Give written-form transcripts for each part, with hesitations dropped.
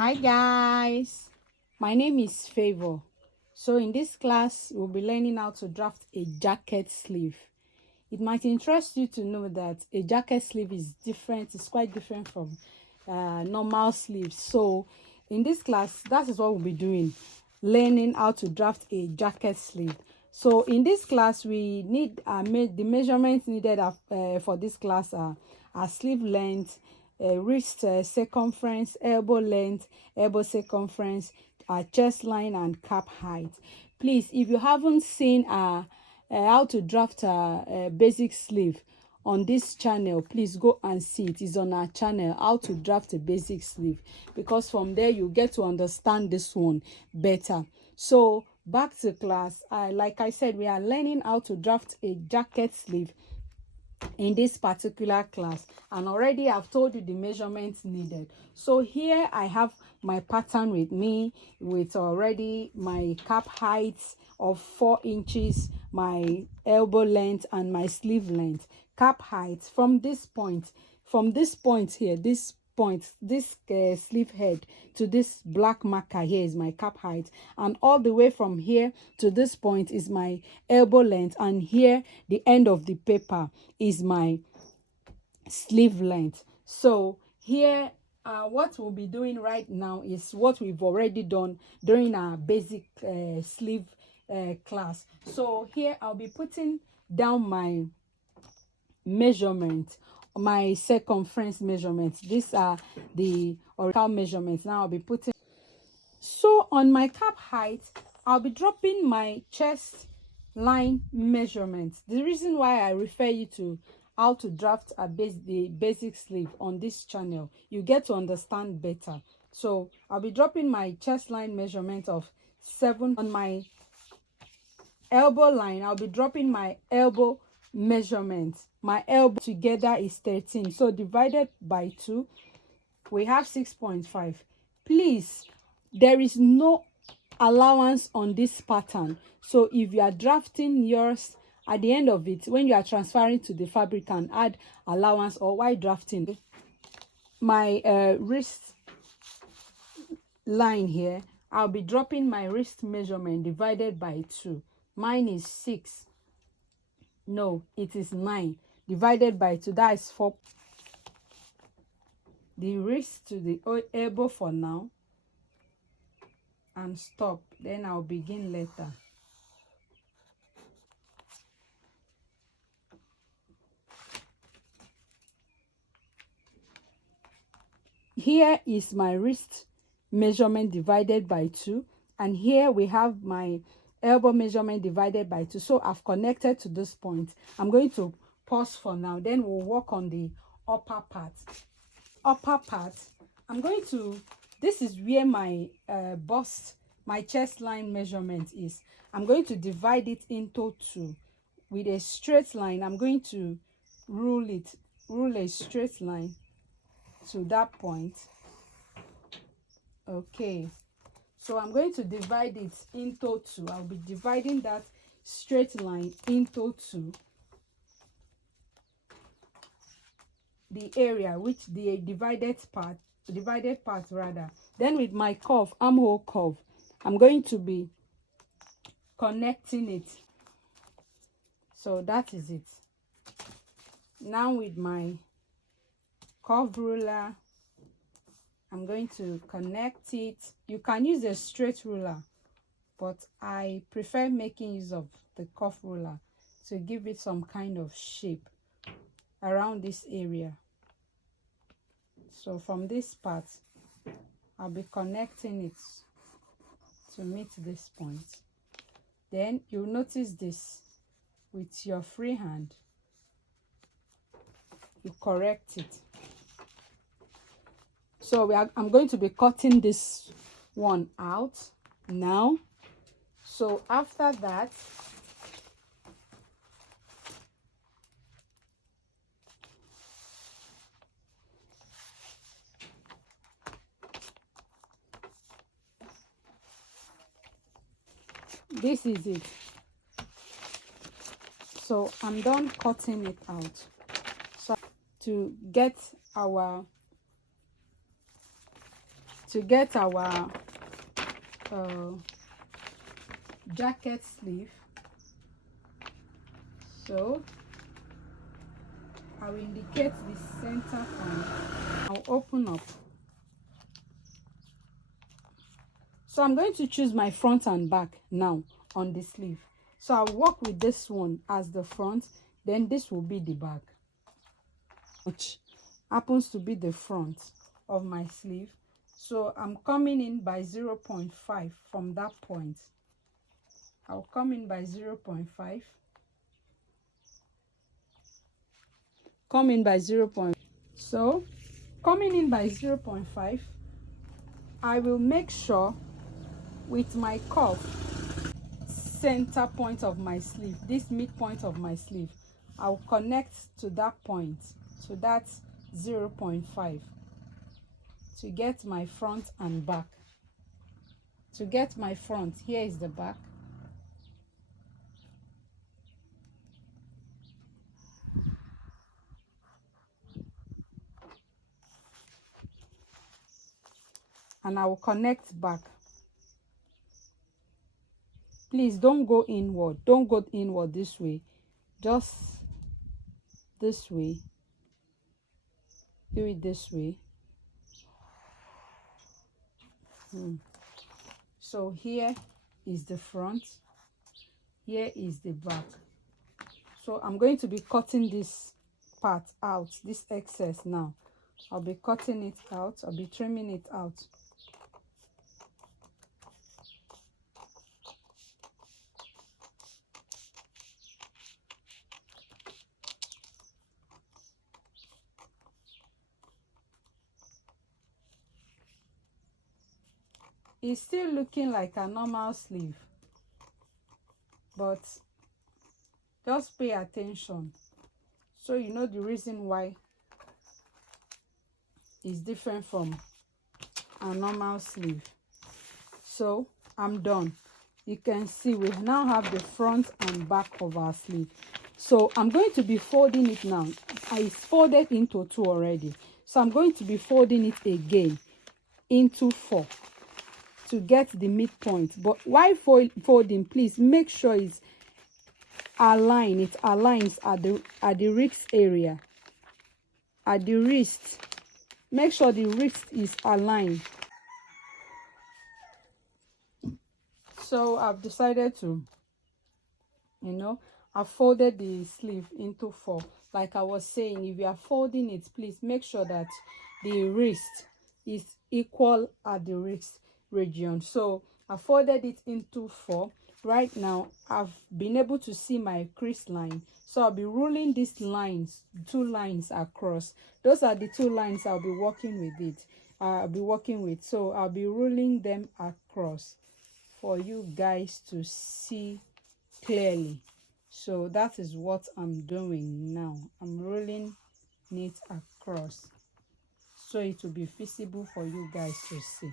Hi guys, my name is Favor. So in this class, we'll be learning how to draft a jacket sleeve. It might interest you to know that a jacket sleeve is different, it's quite different from normal sleeves. So in this class, that is what we'll be doing, learning how to draft a jacket sleeve. So in this class, we need the measurements needed for this class are sleeve length, wrist circumference, elbow length, elbow circumference, chest line, and cap height. Please, if you haven't seen how to draft a basic sleeve on this channel, please go and see it. It's on our channel, how to draft a basic sleeve, because from there you get to understand this one better. So back to class. Like I said, we are learning how to draft a jacket sleeve in this particular class, and already I've told you the measurements needed. So here I have my pattern with me, with already my cap height of 4 inches, my elbow length, and my sleeve length. Cap height from this point here, this point, this sleeve head to this black marker here is my cap height, and all the way from here to this point is my elbow length, and here the end of the paper is my sleeve length. So here what we'll be doing right now is what we've already done during our basic sleeve class. So here I'll be putting down my measurement, my circumference measurements. These are the original measurements. Now I'll be putting, so on my cap height, I'll be dropping my chest line measurements. The reason why I refer you to how to draft the basic sleeve on this channel, you get to understand better. So I'll be dropping my chest line measurement of 7. On my elbow line, I'll be dropping my elbow measurement. My elbow together is 13, so divided by 2 we have 6.5. Please, there is no allowance on this pattern. So if you are drafting yours, at the end of it, when you are transferring to the fabric, and add allowance, or while drafting my wrist line here, I'll be dropping my wrist measurement divided by 2. Mine is 6. No, it is 9 divided by 2. That is 4. The wrist to the elbow for now, and stop. Then I'll begin later. Here is my wrist measurement divided by 2, and here we have my elbow measurement divided by 2. So I've connected to this point. I'm going to pause for now, then we'll work on the upper part. I'm going to, this is where my bust, my chest line measurement is. I'm going to divide it into 2 with a straight line. I'm going to rule a straight line to that point. Okay, so I'm going to divide it into 2. I'll be dividing that straight line into 2, the area which the divided part rather. Then with my curve, armhole curve, I'm going to be connecting it. So that is it. Now with my curve ruler, I'm going to connect it. You can use a straight ruler, but I prefer making use of the curve ruler to give it some kind of shape around this area. So from this part, I'll be connecting it to meet this point. Then you'll notice this with your free hand. You correct it. So I'm going to be cutting this one out now. So after that, this is it. So I'm done cutting it out. So to get our to get our jacket sleeve. So I will indicate the center point. I'll open up. So I'm going to choose my front and back now on the sleeve. So I'll work with this one as the front, then this will be the back. Which happens to be the front of my sleeve. So I'm coming in by 0.5 from that point. I'll come in by 0.5. Come in by 0. So coming in by 0.5, I will make sure with my cuff center point of my sleeve, this midpoint of my sleeve, I'll connect to that point, so that's 0.5, to get my front and back. To get my front, here is the back. And I will connect back. Please don't go inward. Don't go inward this way. Just this way. Do it this way. So here is the front. Here is the back. So I'm going to be cutting this part out, this excess now. I'll be cutting it out. I'll be trimming it out. It's still looking like a normal sleeve, but just pay attention so you know the reason why it's different from a normal sleeve. So I'm done. You can see we now have the front and back of our sleeve. So I'm going to be folding it now. I folded into 2 already, so I'm going to be folding it again into 4 to get the midpoint. But while folding, please make sure it's aligned. It aligns at the wrist area, at the wrist. Make sure the wrist is aligned. So I've decided to, I've folded the sleeve into 4. Like I was saying, if you are folding it, please make sure that the wrist is equal at the wrist region. So I folded it into 4. Right now I've been able to see my crease line, so I'll be ruling these lines, 2 lines across. Those are the 2 lines I'll be working with. So I'll be ruling them across for you guys to see clearly. So that is what I'm doing now. I'm rolling it across so it will be visible for you guys to see.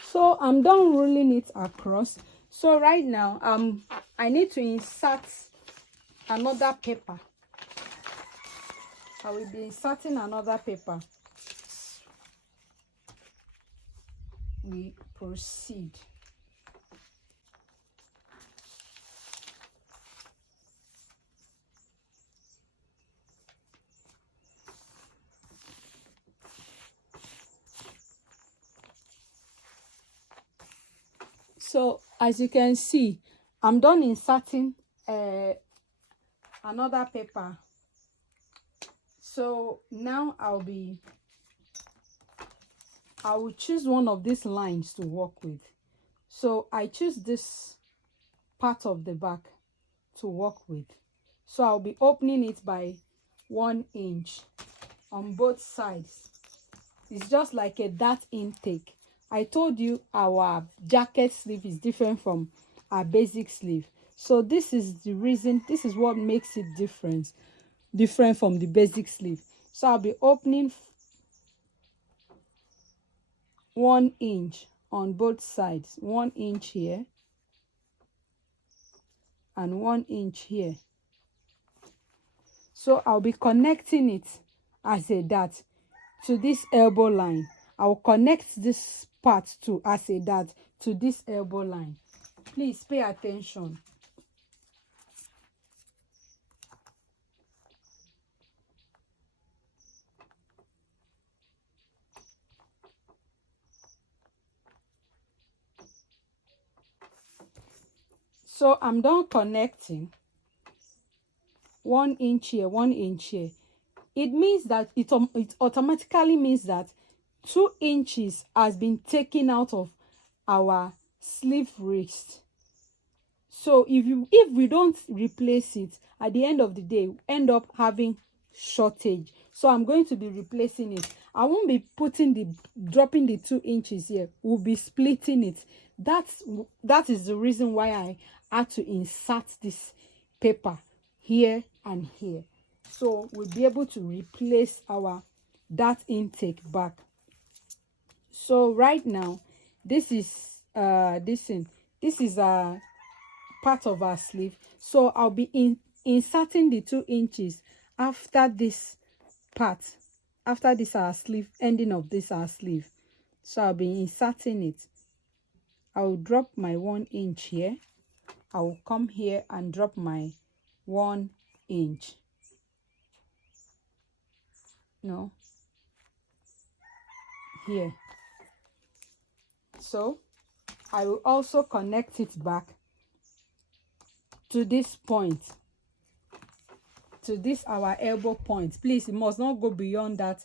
So I'm done rolling it across. So right now I need to insert another paper. I will be inserting another paper. We proceed. So as you can see, I'm done inserting another paper. So now I will choose one of these lines to work with. So I choose this part of the back to work with. So I'll be opening it by 1 inch on both sides. It's just like a dart intake. I told you our jacket sleeve is different from our basic sleeve. So this is the reason, this is what makes it different from the basic sleeve. So I'll be opening 1 inch on both sides, 1 inch here and 1 inch here. So I'll be connecting it as a dart to this elbow line. I will connect this part too as a dart to this elbow line. Please pay attention. So I'm done connecting. 1 inch here, 1 inch here. It means that it automatically means that 2 inches has been taken out of our sleeve wrist. So if we don't replace it, at the end of the day, we end up having shortage. So I'm going to be replacing it. I won't be dropping the 2 inches here. We'll be splitting it. That is the reason why I had to insert this paper here and here. So we'll be able to replace our dart intake back. So right now, this is part of our sleeve. So I'll be inserting the 2 inches after this part, after this our sleeve, ending of this our sleeve. So I'll be inserting it. I'll drop my 1 inch here. I will come here and drop my 1 inch. No, here. So I will also connect it back to this point, to this our elbow point. Please, it must not go beyond that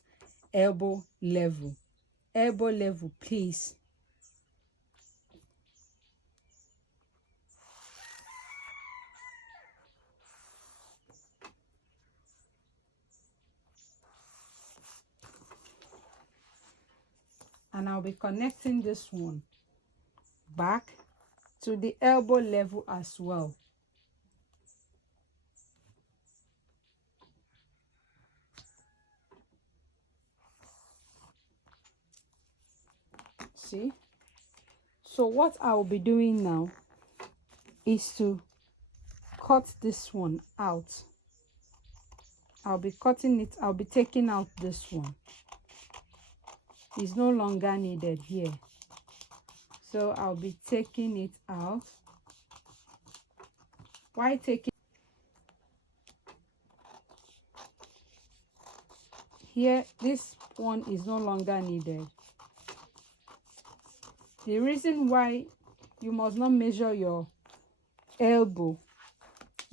elbow level. Elbow level, please. And I'll be connecting this one back to the elbow level as well. See? So what I will be doing now is to cut this one out. I'll be cutting it. I'll be taking out this one. It's no longer needed here. So I'll be taking it out. Why taking here? This one is no longer needed. The reason why you must not measure your elbow,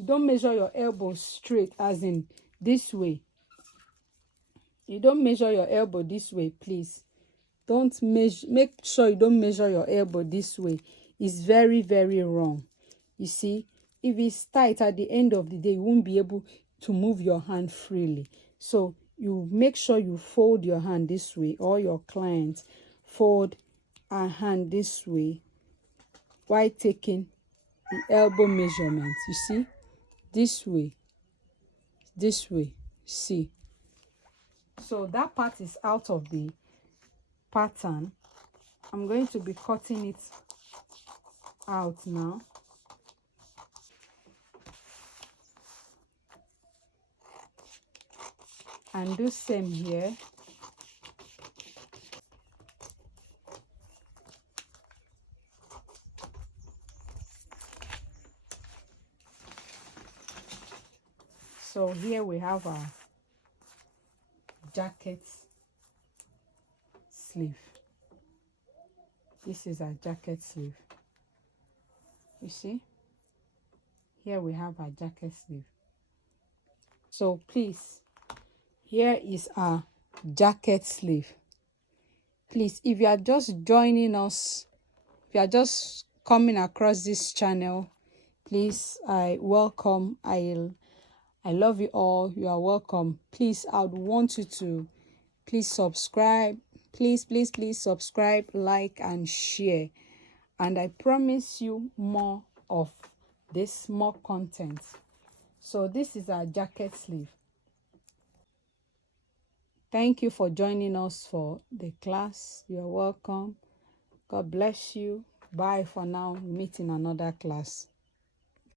don't measure your elbow straight, as in this way. You don't measure your elbow this way, please. Don't measure, make sure you don't measure your elbow this way. It's very, very wrong. You see, if it's tight at the end of the day, you won't be able to move your hand freely. So you make sure you fold your hand this way, or your client fold a hand this way while taking the elbow measurement. You see, this way, see. So that part is out of the pattern. I'm going to be cutting it out now. And do same here. So here we have our jacket sleeve. This is our jacket sleeve. You see, here we have our jacket sleeve. So please, here is our jacket sleeve. Please, if you are just joining us, if you are just coming across this channel, please, I welcome. I love you all. You are welcome. Please, I would want you to please subscribe. Please subscribe, like, and share. And I promise you more of this, more content. So this is our jacket sleeve. Thank you for joining us for the class. You are welcome. God bless you. Bye for now. Meet in another class.